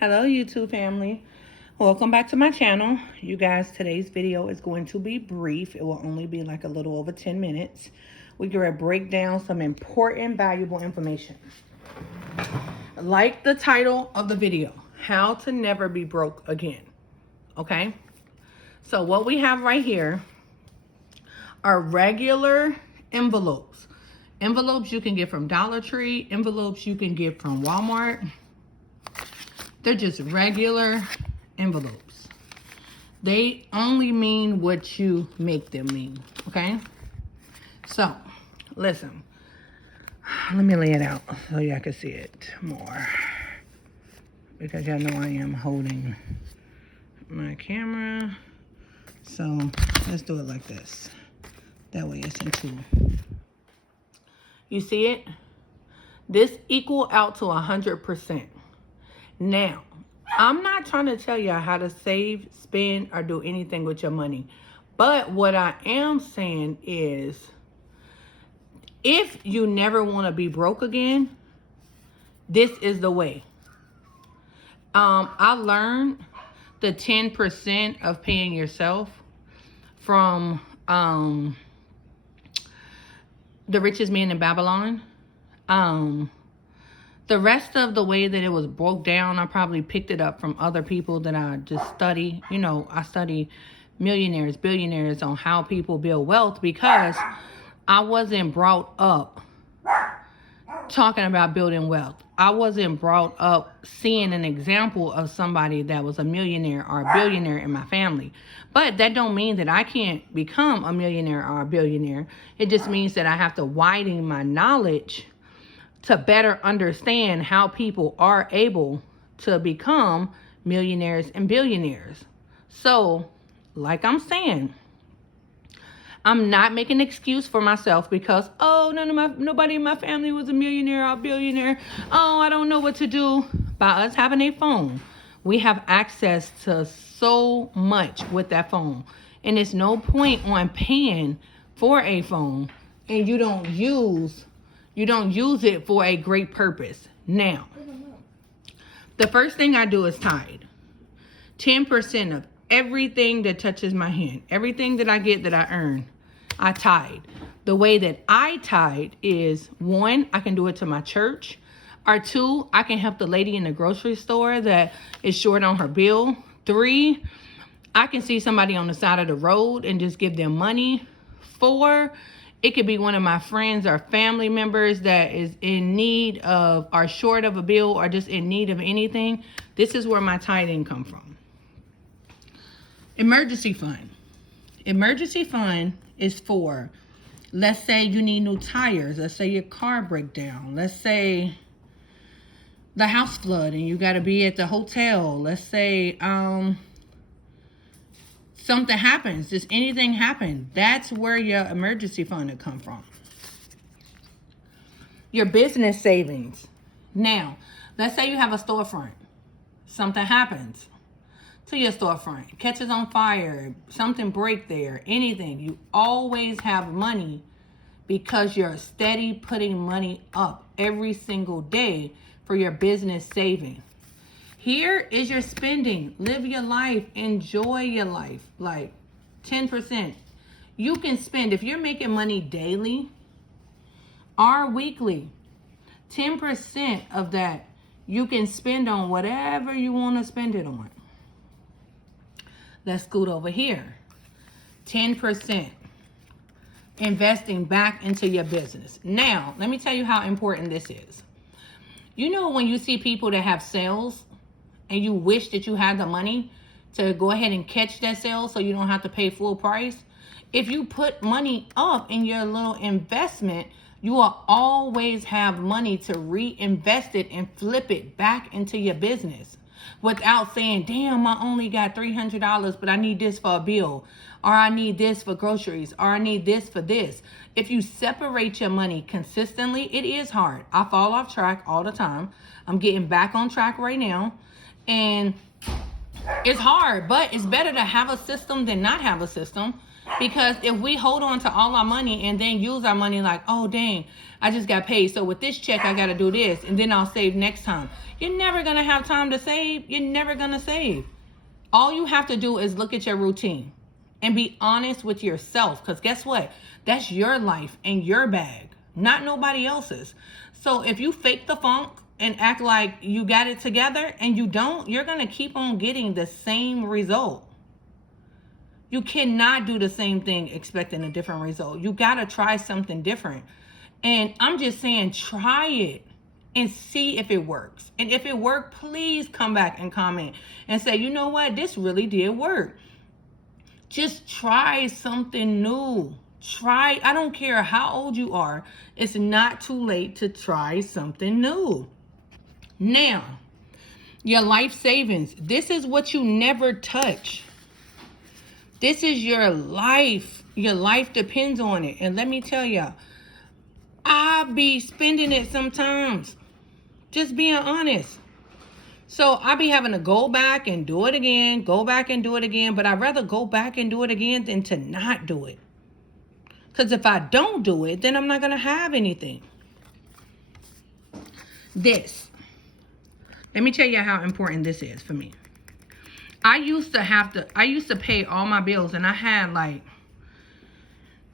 Hello YouTube family, welcome back to my channel. You guys, today's video is going to be brief. It will only be like a little over 10 minutes. We're going to break down some important valuable information. Like the title of the video, how to never be broke again. Okay, so what we have right here are regular envelopes. Envelopes you can get from Dollar Tree, envelopes you can get from Walmart. They're just regular envelopes. They only mean what you make them mean, okay? So, listen. Let me lay it out so y'all can see it more. Because y'all know I am holding my camera. So, let's do it like this. That way it's in two. You see it? This equal out to 100%. Now, I'm not trying to tell y'all how to save, spend, or do anything with your money. But what I am saying is, if you never want to be broke again, this is the way. I learned the 10% of paying yourself from The Richest Man in Babylon. The rest of the way that it was broke down, I probably picked it up from other people that I just study. You know, I study millionaires, billionaires on how people build wealth because I wasn't brought up talking about building wealth. I wasn't brought up seeing an example of somebody that was a millionaire or a billionaire in my family. But that don't mean that I can't become a millionaire or a billionaire. It just means that I have to widen my knowledge to better understand how people are able to become millionaires and billionaires. So, like I'm saying, I'm not making an excuse for myself because, oh, nobody in my family was a millionaire or a billionaire. Oh, I don't know what to do. By us having a phone, we have access to so much with that phone. And there's no point on paying for a phone and you don't use it for a great purpose. Now, the first thing I do is tithe. 10% of everything that touches my hand, everything that I get that I earn, I tithe. The way that I tithe is, 1, I can do it to my church. Or 2, I can help the lady in the grocery store that is short on her bill. 3, I can see somebody on the side of the road and just give them money. 4, it could be one of my friends or family members that is in need of, or short of a bill, or just in need of anything. This is where my tithing come from. Emergency fund. Emergency fund is for, let's say you need new tires. Let's say your car break down. Let's say the house flood and you got to be at the hotel. Let's say something happens, just anything happen. That's where your emergency fund would come from. Your business savings. Now, let's say you have a storefront. Something happens to your storefront. It catches on fire. Something break there. Anything. You always have money because you're steady putting money up every single day for your business saving. Here is your spending. Live your life. Enjoy your life. Like 10%. You can spend, if you're making money daily or weekly, 10% of that you can spend on whatever you want to spend it on. Let's scoot over here. 10%. Investing back into your business. Now, let me tell you how important this is. You know when you see people that have sales, and you wish that you had the money to go ahead and catch that sale so you don't have to pay full price? If you put money up in your little investment, you will always have money to reinvest it and flip it back into your business without saying, damn, I only got $300, but I need this for a bill, or I need this for groceries, or I need this for this. If you separate your money consistently, it is hard. I fall off track all the time. I'm getting back on track right now. And it's hard, but it's better to have a system than not have a system. Because if we hold on to all our money and then use our money like, oh, dang, I just got paid. So with this check, I got to do this. And then I'll save next time. You're never going to have time to save. You're never going to save. All you have to do is look at your routine and be honest with yourself. Because guess what? That's your life and your bag, not nobody else's. So if you fake the funk and act like you got it together and you don't, you're going to keep on getting the same result. You cannot do the same thing expecting a different result. You got to try something different. And I'm just saying, try it and see if it works. And if it worked, please come back and comment and say, you know what? This really did work. Just try something new. Try. I don't care how old you are. It's not too late to try something new. Now, your life savings. This is what you never touch. This is your life. Your life depends on it. And let me tell y'all, I be spending it sometimes. Just being honest. So I be having to go back and do it again, go back and do it again. But I'd rather go back and do it again than to not do it. Because if I don't do it, then I'm not going to have anything. This. Let me tell you how important this is for me. I used to pay all my bills, and I had like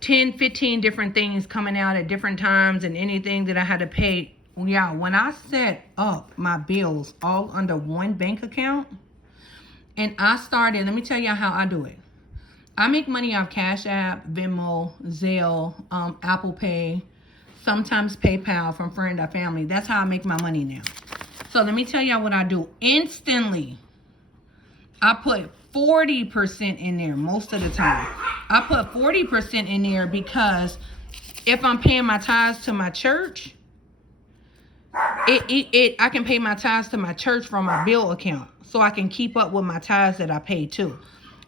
10, 15 different things coming out at different times, and anything that I had to pay. Yeah, when I set up my bills all under one bank account, and I started, let me tell you how I do it. I make money off Cash App, Venmo, Zelle, Apple Pay, sometimes PayPal from friend or family. That's how I make my money now. So let me tell y'all what I do. Instantly, I put 40% in there most of the time. I put 40% in there because if I'm paying my tithes to my church, I can pay my tithes to my church from my bill account, so I can keep up with my tithes that I pay too.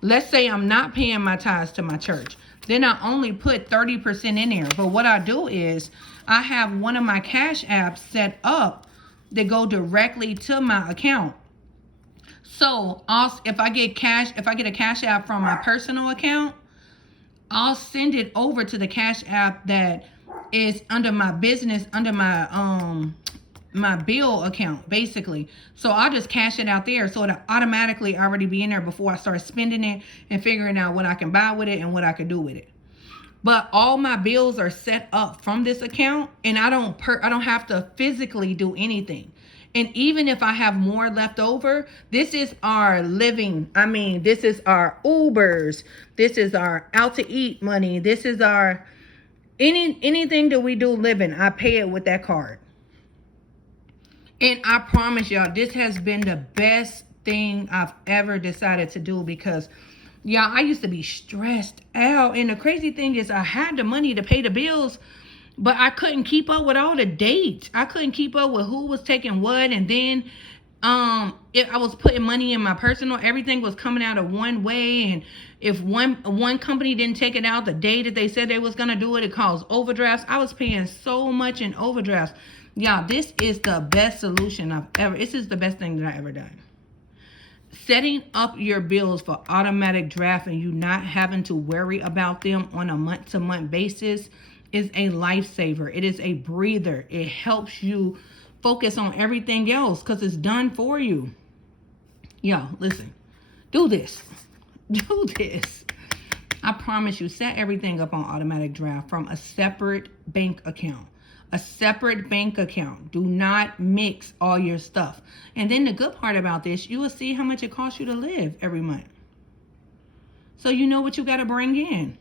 Let's say I'm not paying my tithes to my church. Then I only put 30% in there. But what I do is I have one of my Cash apps set up that go directly to my account. So if I get a Cash App from my personal account, I'll send it over to the Cash App that is under my business, under my bill account, basically. So I'll just cash it out there, so it'll automatically already be in there before I start spending it and figuring out what I can buy with it and what I can do with it. But all my bills are set up from this account, and I don't have to physically do anything. And even if I have more left over, this is our living. I mean, this is our Ubers. This is our out to eat money. This is our anything that we do living. I pay it with that card. And I promise y'all, this has been the best thing I've ever decided to do, because y'all, I used to be stressed out. And the crazy thing is, I had the money to pay the bills, but I couldn't keep up with all the dates. I couldn't keep up with who was taking what. And then if I was putting money in my personal, everything was coming out of one way. And if one company didn't take it out the day that they said they was going to do it, it caused overdrafts. I was paying so much in overdrafts. Y'all, this is the best solution this is the best thing that I ever done. Setting up your bills for automatic draft and you not having to worry about them on a month-to-month basis is a lifesaver. It is a breather. It helps you focus on everything else because it's done for you. Y'all, listen. Do this. Do this. I promise you, set everything up on automatic draft from a separate bank account. A separate bank account. Do not mix all your stuff. And then the good part about this, you will see how much it costs you to live every month. So you know what you got to bring in.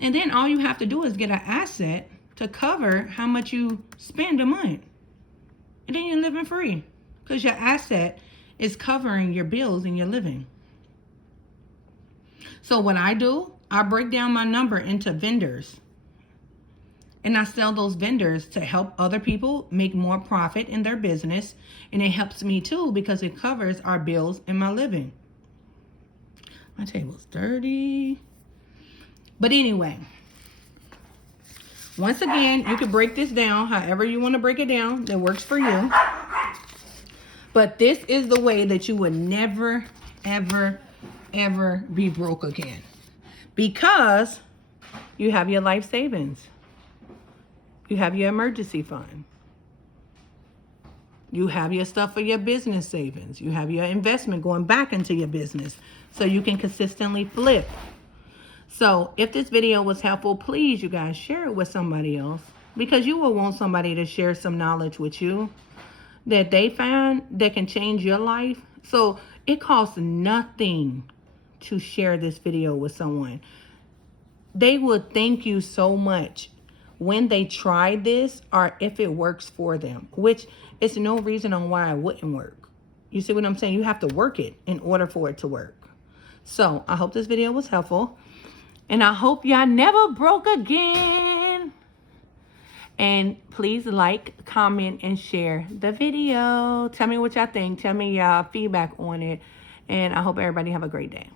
And then all you have to do is get an asset to cover how much you spend a month. And then you're living free. Because your asset is covering your bills and your living. So what I do, I break down my number into vendors. And I sell those vendors to help other people make more profit in their business. And it helps me too because it covers our bills and my living. My table's dirty. But anyway, once again, you can break this down however you want to break it down that works for you. But this is the way that you would never, ever, ever be broke again. because you have your life savings. You have your emergency fund. You have your stuff for your business savings. You have your investment going back into your business so you can consistently flip. So if this video was helpful, please, you guys, share it with somebody else, because you will want somebody to share some knowledge with you that they find that can change your life. So it costs nothing to share this video with someone. They will thank you so much when they try this, or if it works for them, which is no reason on why it wouldn't work. You see what I'm saying? You have to work it in order for it to work. So I hope this video was helpful. And I hope y'all never broke again. And please like, comment, and share the video. Tell me what y'all think. Tell me y'all feedback on it. And I hope everybody have a great day.